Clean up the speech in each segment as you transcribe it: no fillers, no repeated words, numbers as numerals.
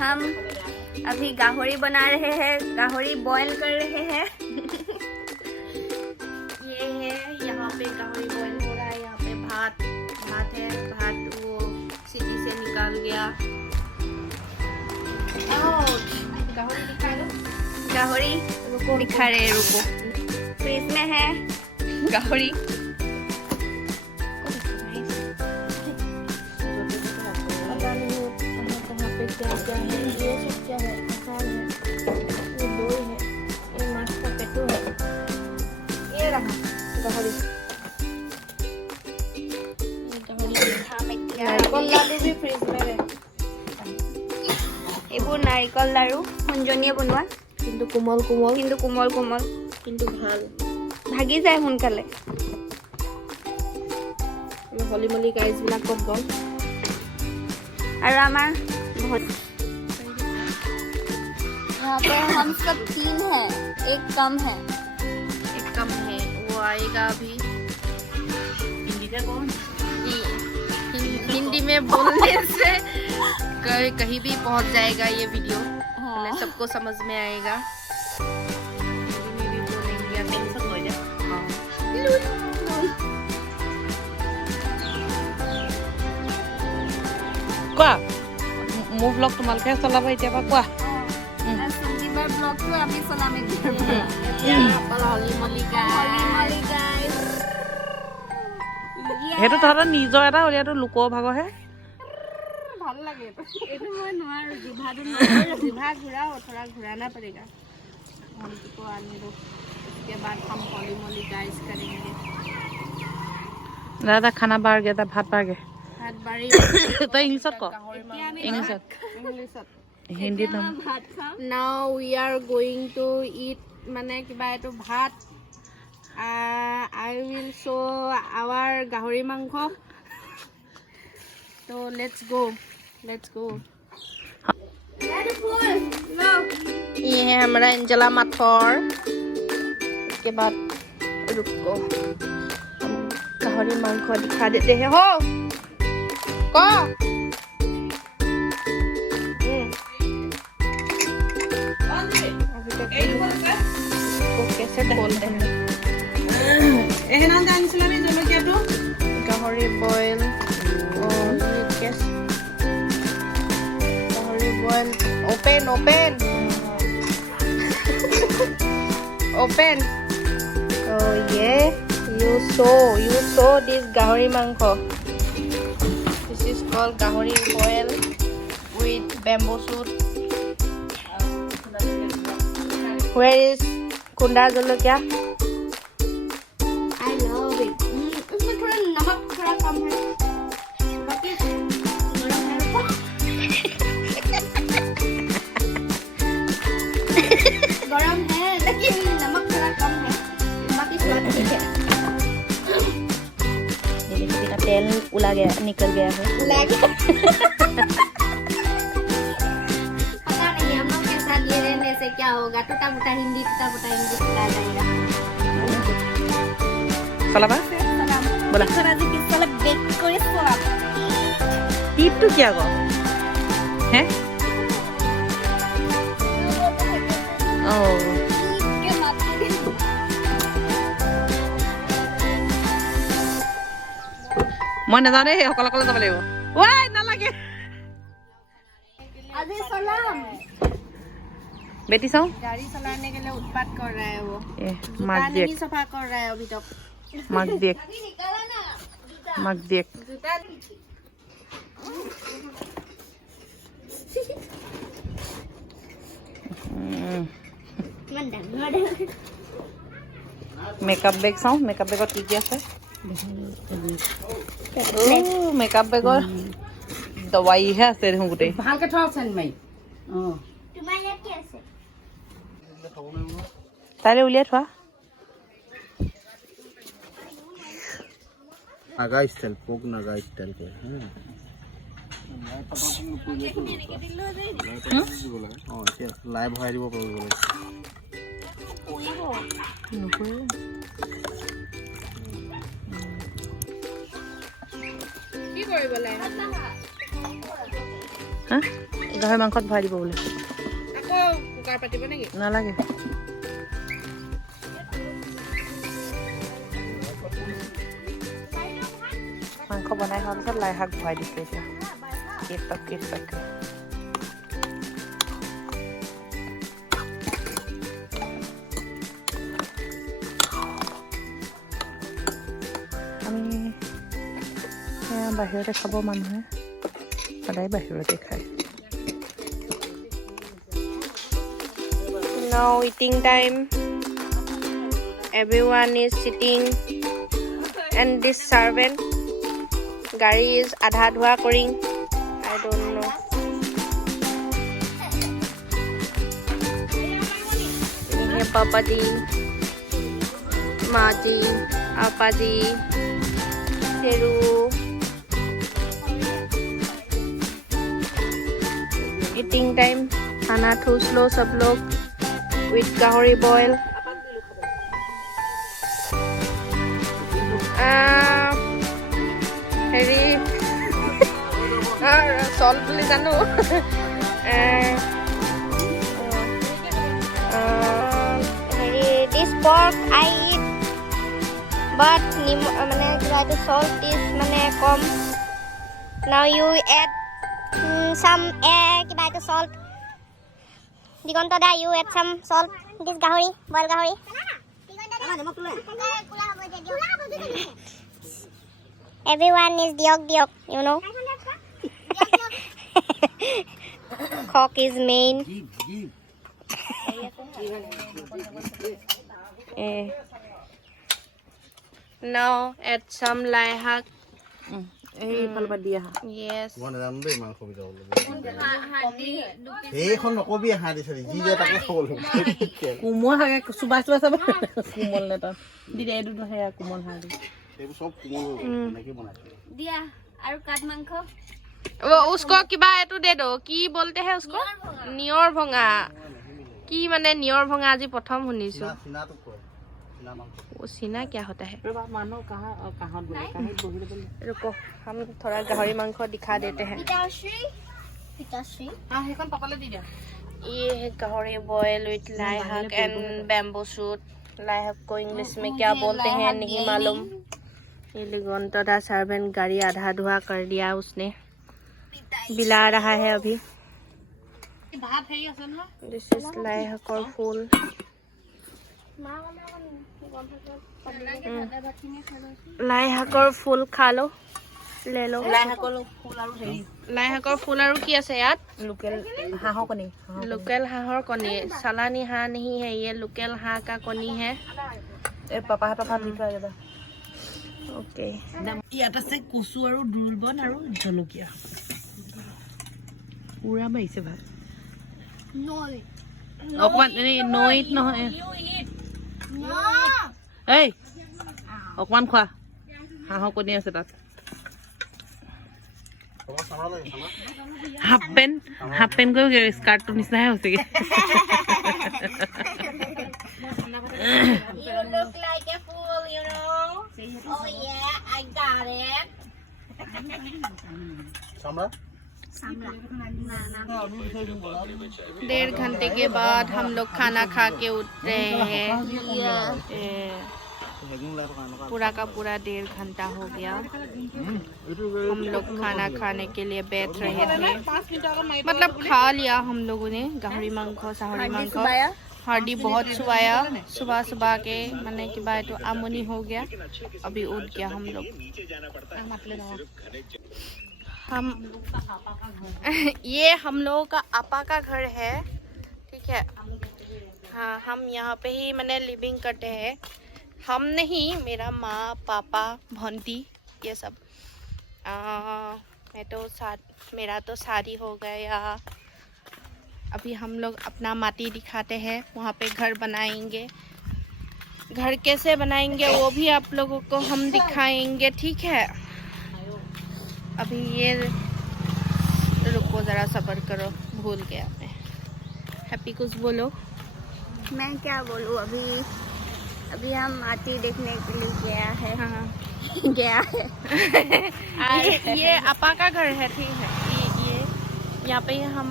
हम अभी गाहरी बना रहे हैं, गाहरी बॉईल कर रहे हैं। ये है, यहाँ पे गाहरी बॉईल हो रहा है, यहाँ पे भात है, भात वो सीटी से निकाल गया। गाहरी दिखा दो, गाहरी दिखा रहे, रुको। फ्रिज में है गाहरी। क्या है ये सब क्या है? आसान है, ये दो है, ये माछ का पेटू है, ये रहा गाहरी। नारिकल लाडू भी फ्रिज में है। এইবোৰ নাৰিকল লাৰু সঞ্জনীয়ে বনোৱা, কিন্তু কোমল কোমল কিন্তু ভাল, ভাগি যায় সোনকালে। হলি মলি গাইজ বিলাক কম কম। और हमारा यहाँ पे हम सब 3 हैं, एक कम है, वो आएगा अभी। हिंदी का कौन? हिंदी में बोलने से कहीं भी पहुंच जाएगा ये वीडियो। हाँ। सबको समझ में आएगा। हिंदी में भी बोलेंगे, टेंशन हो जाए। কোৱা মোৰ ব্লগ তোমালোকে চলাবা এতিয়া বা কোৱা সঞ্জীৱৰ ব্লগটো আমি চলাম এতিয়া হলি মলি গাইজ। সেইটো তহঁতৰ নিজৰ এটা উলিয়াটো লোকৰ ভাগৰহে ভাল লাগে এইটো। মই নোৱাৰো, জিভাটো নোৱাৰো, জিভা ঘূৰাও, थोड़ा घुराना पड़ेगा। हम को आने दो, उसके बाद हम हली मली गाइज करेंगे। दादा खाना बार गया था, भात बार गया भात बारी तो इंग्लिशत क इंग्लिशत हिंदी नाम। Now we are going to eat মানে কিবা এটো ভাত। I will show our গাহৰি মাংস। So let's go। ये है हमारा एंजेला माथर। उसके बाद रुको, हम गाहरी मांस दिखा देते हैं। हो को कैसे बोलते हैं गाहरी बॉयल और गाहरी boil. Open so yeah, you saw this गाहरी मांस। This is called गाहरी boil with bamboo shoot। Where is Kunda jolokia? I love it। उसमें थोड़ा नमक थोड़ा कम है, बाकी गरम है लेकिन नमक थोड़ा कम है, बाकी स्वाद ठीक है। तेल निकल गया है। पता नहीं हम लोग के साथ ये रहने से क्या होगा, टूटा फूटा हिंदी चला जाएगा। चलाबा बोला टीप तो क्या गो हैं? মই নাজানে অকলে অকলে যাব লাগিব। ওই নালাগে अभी सलाम। बेटी साओ गाड़ी चलाने के लिए उत्पात कर रहा है वो। माग जूता नहीं सफा कर रहा है अभी तक। माग देख जूता मेकअप बैग साओ मेकअप बैगत की আছে मेकअप बैगर दवाईহে আছে দেখোন গোটেই ভালকে থোৱাছেন মাই। तुम्हारे यहाँ क्या है? তাইলে উলিয়াই থোৱা। नागा स्टाइल पोक नागा स्टाइल के हैं लाइव भৰাই দিব পাৰিব কি কৰিব লাগে? হা গাহৰি মাংসত ভৰাই দিব বোলে আকৌ কুকাৰ পাতিব নেকি? নালাগে মাংস বনাই খোৱাৰ পিছত লাই শাক ভৰাই দিছে এতিয়া কেটপাক আমি বাহিৰতে খাব মানুহে সদায় বাহিৰতে খায় Now eating time. Everyone is sitting, and this servant Gary is adha dhua koring. I don't know. Here Papa ji, Ma ji, Appa ji, Seru. Eating time. खाना ठूस लो सब लोग with गाहरी boil. हेरी salt বুলি জানো হেৰি this pork I eat but মানে কিবা এইটো salt is মানে কম now you add some কিবা এইটো salt Digonta da you add some salt this gahori boil gahori everyone is diok you know cock is main now add some lai hak এই ফালবা দিয়া Yes. মই নাজানো দেই মাংস ভিজাবলৈ এইখন নকবি হাঁহি চাৰি যি যে তাকে খাবলৈ কোমল হাগে চুবাই চাব কোমল নেতা দি দে এইটো সেয়া কোমল হাগে এইবোৰ চব কোমল এনেকৈ বনাইছে দিয়া আৰু কাট মাংস वो उसको किबा एटू दे दो की बोलते हैं उसको नियर भंगा की माने नियर भंगा आज प्रथम सुनिसु চিনাটো কয় চিনা মাংস वो सीना क्या होता है मानो कहाँ कहाँ बोले रुको हम थोड़ा गाहरी मांस दिखा देते हैं पिताश्री हाँ हेकन पापाले दी दिया ये है गाहरी बॉयल विथ लाई हक एंड बैम्बू शूट लाई हक को इंग्लिश में क्या बोलते हैं नहीं मालूम ये लिगोंतो दा सर्वेंट गाड़ी आधा धुआ कर दिया उसने बिला रहा है अभी भात है ये ना दिस इज लाई हक और फूल লাই শাকৰ ফুল খা লো ले लो লাই শাকৰ ফুল আৰু হেৰি লাই শাকৰ ফুল আৰু কি আছে ইয়াত লোকেল হাঁহৰ কণী लोकल हाहर कनी सालानी हाँ नहीं है ये लोकल हाँ का कनी है এই পাপাহঁতৰ ভাত দি থৈ যাবা ओके ইয়াত আছে কচু আৰু দুলবন আৰু জলকীয়া পুৰা বাঢ়িছে ভাত অকমান নৈত নহয় এই অকমান খোৱা হাঁহৰ কণী আছে তাত হাফ পেণ্ট কৰি স্কাৰ্টটো নিচিনাহে হৈছেগে You look like a fool, you know. Oh yeah, I got it. চামৰা 1.5 घंटे के बाद हम लोग खाना खा के उठ रहे हैं पूरा का पूरा 1.5 घंटा हो गया हम लोग खाना खाने के लिए बैठ रहे थे मतलब खा लिया हम लोगों ने गाहरी मांस साहरी मांस हड्डी बहुत चुबाया सुबह के मैंने कि बाय तो आमनी हो गया अभी उठ गया हम लोग हम ये हम लोगों का आपा का घर है ठीक है हाँ हम यहाँ पे ही मैंने लिविंग करते हैं हम नहीं मेरा माँ पापा भंटी ये सब मेरा तो शादी हो गया अभी हम लोग अपना माटी दिखाते हैं वहाँ पे घर बनाएंगे घर कैसे बनाएंगे वो भी आप लोगों को हम दिखाएंगे ठीक है अभी ये रुको ज़रा सब्र करो भूल गया मैं हैप्पी कुछ बोलो मैं क्या बोलूँ अभी हम माटी देखने के लिए गया है हाँ गया है ये आपा का घर है ठीक है यहाँ पे हम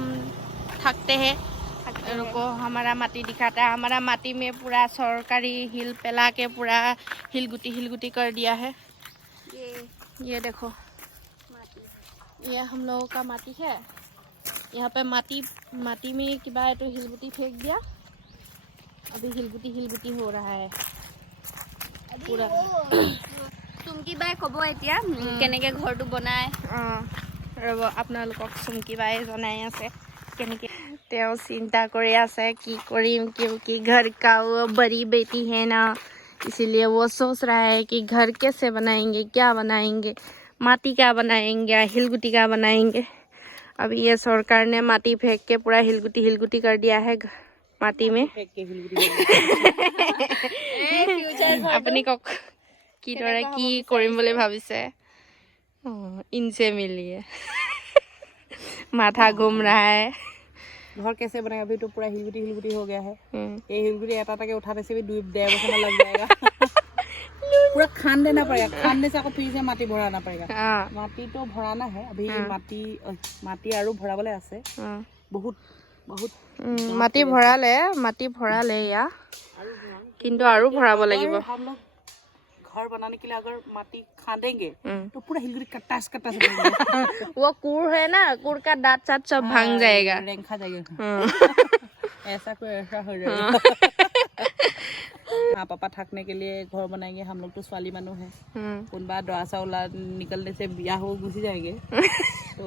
थकते हैं। रुको, हमारा माटी दिखाता है। हमारा माटी में पूरा सरकारी हिल पेला के पूरा हिलगुटी कर दिया है। ये देखो, ये हम लोगों का माटी है। यहाँ पे माटी में किबा तो हिलगुटी फेंक दिया। अभी हिलगुटी हो रहा है पूरा। চুমকি বাই ক'ব এতিয়া কেনেকে ঘৰটো বনায়। ৰ'ব, আপোনালোকক চুমকি বাই জনাই আছে কেনেকে তেওঁ চিন্তা কৰি আছে কি কৰিম, क्योंकि घर का वो बड़ी बेटी है ना, इसीलिए वो सोच रहा है कि घर कैसे बनाएंगे, क्या बनाएंगे, माटी का बनाएंगे, हिलगुटी का बनाएंगे। अभी ये सरकार ने माटी फेंक के पूरा हिलगुटी कर दिया है माटी में। আপুনি কওক কিদৰে কি কৰিম বুলি ভাবিছে? इनसे मिलिए। माथा घूम रहा है। घर कैसे बनेगा? अभी तो पूरा हिलगुटी हो गया है। ये हिलगुटी एटा उठाने से भी 2-1.5 वर्ष लग जाएगा। पूरा खान देना पड़ेगा, खानने से आपको फिर से माटी भराना पड़ेगा। माटी तो भराना है अभी। माटी आरो भराबले আছে बहुत माटी भराले या किंतु आरो भराब লাগিব। हम लोग घर बनाने के लिए अगर माटी खादेंगे तो पूरा हिलगुटी कटास बनेगा। वो कूड़ है ना, कूड़ का दांत साथ सब भांग जाएगा, रेंखा जाएगा। ऐसा हो जाएगा। हाँ, पापा थकने के लिए घर बनाएंगे। हम लोग तो स्वाली मानो है, कुनबा दवा साउला निकलने से ब्याह हो घुसी जाएंगे। तो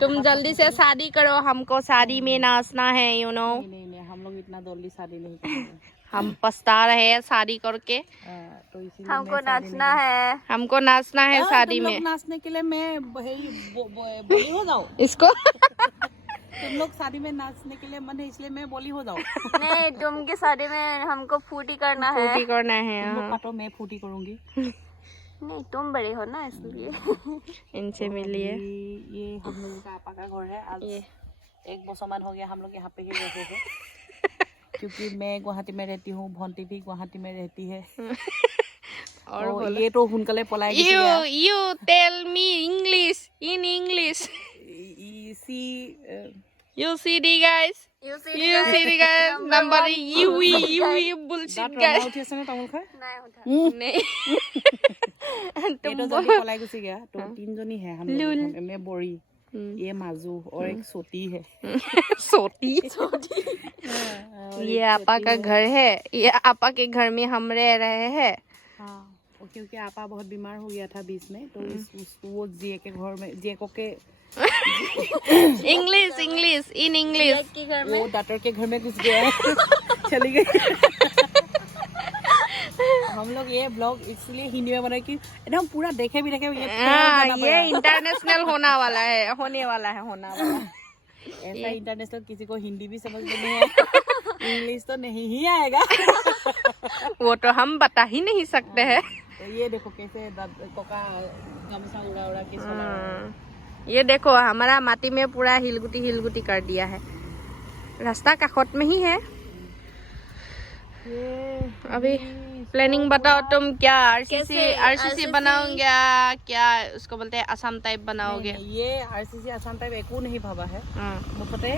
तुम जल्दी से शादी करो, हमको शादी में नाचना है, यू नो। नहीं, हम लोग इतना जल्दी शादी नहीं करेंगे। हम पछता रहे हैं शादी करके। तो इसीलिए हमको नाचना है शादी में। नाचने के लिए मैं बोली हो जाऊँ इसको तुम लोग शादी में नाचने के लिए मन है, इसलिए मैं बोली हो जाऊँ। नहीं, तुम की शादी में हमको फूटी करना है। तुम लोग काटो, मैं फूटी करूँगी। नहीं, तुम बड़े हो ना इसलिए। इनसे मिलिए। ये हम लोगों का आपा का घर है। आज 1 वर्ष हो गया हम लोग यहाँ पे ही रहते हैं। क्योंकि मैं गुवाहाटी में रहती हूँ, भंटी भी गुवाहाटी में रहती है। और ये तो हुनकले पलाई you tell me English in English. You see the guys. You see the guys. Number you bullshit guys. नहीं। तुम तो जल्दी पलाई गुसी गया। तो 3 जनी है हम लोग में बोरी, ये माजू और एक सोती है। सोती ये आपा का घर है। ये आपा के घर में हम रह रहे हैं। हाँ, क्योंकि आपा बहुत बीमार हो गया था बीच में, तो वो जिए के घर में, जिए को के इंग्लिश इन इंग्लिश वो डॉक्टर के घर में घुस गया है। चली गई। हम लोग ये ब्लॉग इसलिए हिंदी में बनाए कि एकदम पूरा देखे भी ये इंटरनेशनल होने वाला है। ऐसा इंटरनेशनल किसी को हिंदी भी समझ में नहीं है, इंग्लिश तो नहीं ही आएगा। वो तो हम बता ही नहीं सकते हैं। तो ये देखो कैसे कोका गमछा उड़ा के चला रहा है। ये देखो, हमारा माटी में पूरा हिलगुटी कर दिया है। रास्ता काखत में ही है। अभी प्लानिंग बताओ तुम, क्या आरसीसी बनाओगे, क्या उसको बोलते हैं असम टाइप बनाओगे? ये आरसीसी असम टाइप एको नहीं भावा है। मुझे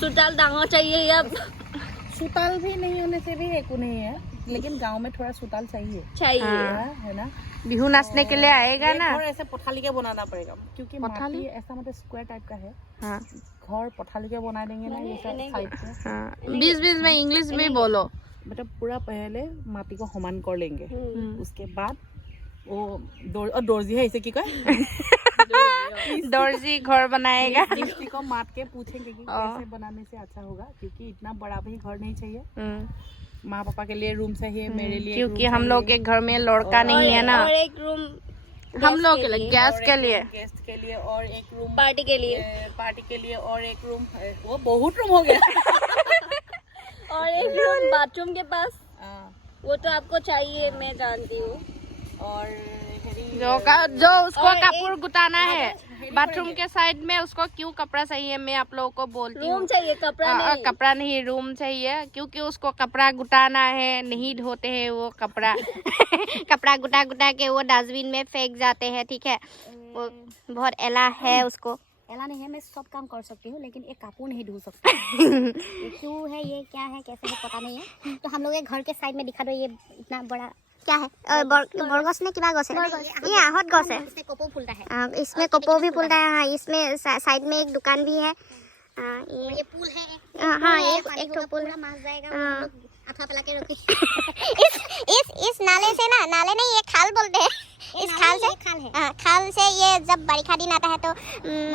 सुताल डांगो चाहिए। अब सुताल भी नहीं होने से भी एको नहीं है, लेकिन गांव में थोड़ा सुताल चाहिए है ना। बिहू नाचने के लिए आएगा ना। घर ऐसे पठाली के बनाना पड़ेगा, क्योंकि माटी ऐसा मतलब स्क्वायर टाइप का है। हाँ, घर पठाली के बना देंगे ना ये साइड से। हाँ, बीच में इंग्लिश में बोलो। मतलब पूरा पहले माटी को समान कर लेंगे, उसके बाद वो दर्जी है, इसे की कहे दर्जी घर बनाएगा। मिस्त्री को माप के पूछेंगे कि कैसे बनाने से अच्छा होगा, क्योंकि इतना बड़ा भी घर नहीं चाहिए। माँ पापा के लिए रूम चाहिए, मेरे लिए, क्योंकि हम लोग के घर में लड़का नहीं है ना। और एक रूम हम लोग के लिए, गेस्ट के लिए और एक रूम पार्टी के लिए और एक रूम। वो बहुत रूम हो गया। और एक रूम बाथरूम के पास। वो तो आपको चाहिए, मैं जानती हूँ। और जो उसको कपूर गुटाना है बाथरूम के साइड में, उसको क्यों कपड़ा चाहिए मैं आप लोगों को बोलती हूँ। रूम चाहिए, कपड़ा नहीं रूम चाहिए, क्योंकि उसको कपड़ा गुटाना है, नहीं धोते हैं वो कपड़ा। कपड़ा गुटा के वो डस्टबिन में फेंक जाते हैं, ठीक है। वो बहुत एला है उसको। एला नहीं है, मैं सब काम कर सकती हूँ लेकिन एक कापूर नहीं धो सकती। ये क्यों है, ये क्या है, कैसे है पता नहीं है। तो हम लोग के घर के साइड में दिखा दो, ये इतना बड़ा क्या है, बरगस ने क्या गस है, ये आहत गस है, इसमें कोपो फूलता है, इसमें कोपो भी फूलता है। हाँ, इसमें साइड में एक दुकान भी है। ये पुल है, हाँ एक तो पुल मास जाएगा, अथवा फैला के रखी। इस नाले से ना, नाले नहीं ये खाल बोलते हैं, इस खाल से, खाल से ये जब बारिशा दिन आता है तो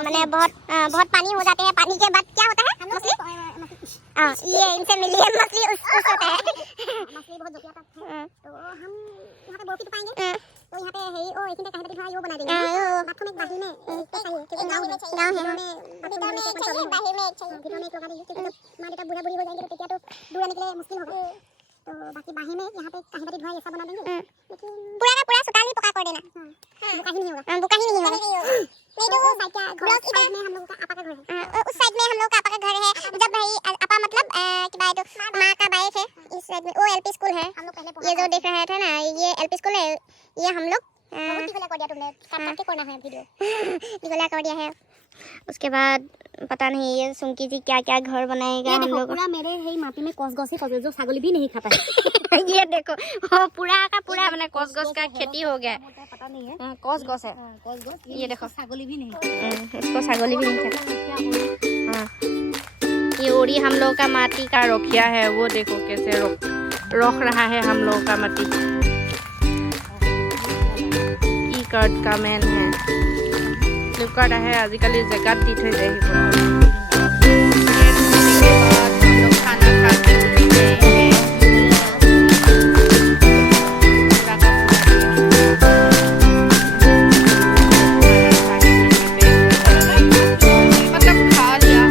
मैंने बहुत पानी हो जाते हैं। पानी के बाद क्या होता है, मछली, ये इनसे मिली है मछली, उस होता है मछली बहुत जोकिया था। तो हम यहाँ पे बोटी तो पाएंगे, तो यहाँ पे है ओ इतने कहीं पे यो बना देंगे बाथरूम में, बाहर में चाहिए क्योंकि गांव है, भीतर में चाहिए, बाहर में चाहिए, भीतर में एक लगा देंगे क्योंकि मां बेटा बूढ़ा बूढ़ी हो जाएंगे तो क्या तो दूर निकले मुश्किल होगा। तो बाकी बाहर में यहाँ पे कहीं पे धुआं ऐसा बना देंगे, लेकिन पूरा का पूरा सुताल भी पका कर देना। बुका ही नहीं होगा, बुका ही नहीं होगा। नहीं तो वो साइड का घर, साइड में हम लोगों का आपा का घर है, उस साइड में हम लोग का आपा का घर है। जब भाई आपा मतलब क्या है, तो माँ का बाइक है इस साइड में, वो एलपी स्कूल है। हम लोग पहले ये जो देख रहे थे ना, ये एलपी स्कूल है। ये हम लोग निगोला कर दिया, तुमने काट के करना है वीडियो, निगोला कर दिया है। उसके बाद पता नहीं ये सुंकी जी क्या क्या घर बनाएगा। हम लोग पूरा मेरे है माटी में कोस-गोस ही फंसे, जो छागली भी नहीं खाता है। ये देखो वो पूरा का पूरा मैंने कोस-गोस का खेती हो गया, पता नहीं है। कोस-गोस है, कोस-गोस। ये देखो छागली भी नहीं, इसको छागली भी नहीं खाता। हां, ये ओरी हम लोग का माटी का रोखिया है, वो देखो कैसे रोक रहा है हम लोग का माटी। ई कार्ड का मैन है, फ्लिपकार्ट है आजकल जगह दी थी जाए। हम लोग खाना खा के मतलब खा लिया,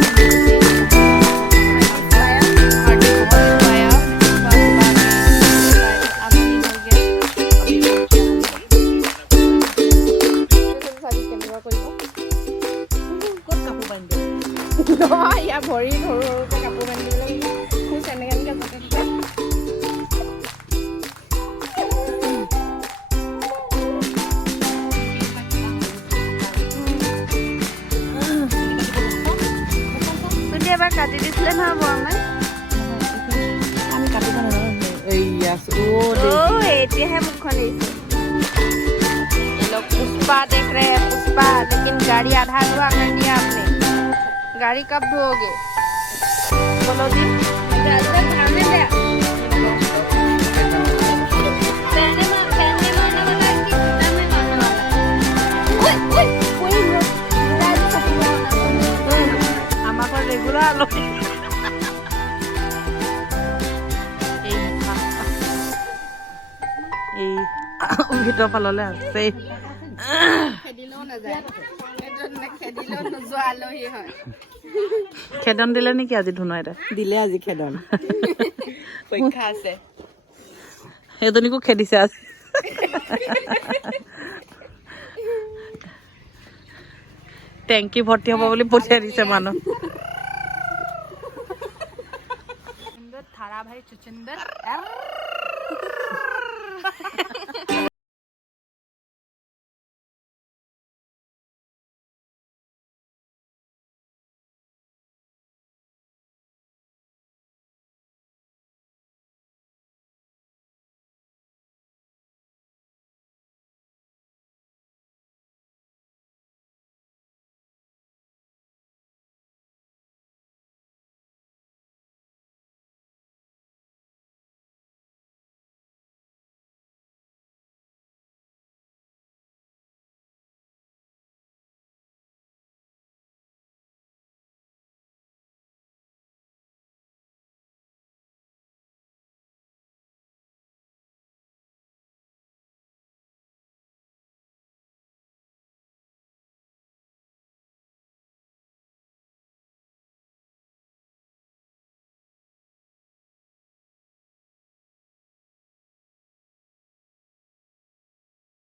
या भरी सर सर कपूर बांध खुश एने এবাৰ কাটি দিছিলে নহয় বৰমাই, আমি কাটিব নাজানো। एतिहे मुखन ये लोग पुष्पा देख रहे हैं, पुष्पा। लेकिन गाड़ी आधा धुआ कर दिया आपने, गाड़ी कब धोओगे बोलो जी? আমাকে রেগুলার আলো এই ভিতর ফাললে আছে, খেদিলেও নাযায়, খেদিলেও নোযোৱা আলহী হয়। খেদন দিলে নেকি আজি ধুনয় দিলে? আজি খেদন পৰীক্ষা আছে, এজনীকো খেদিছে আজি। টেংকি ভৰ্তি হ'ব বুলি পঠিয়াই দিছে মানুহ। थारा भाई चुचिंदर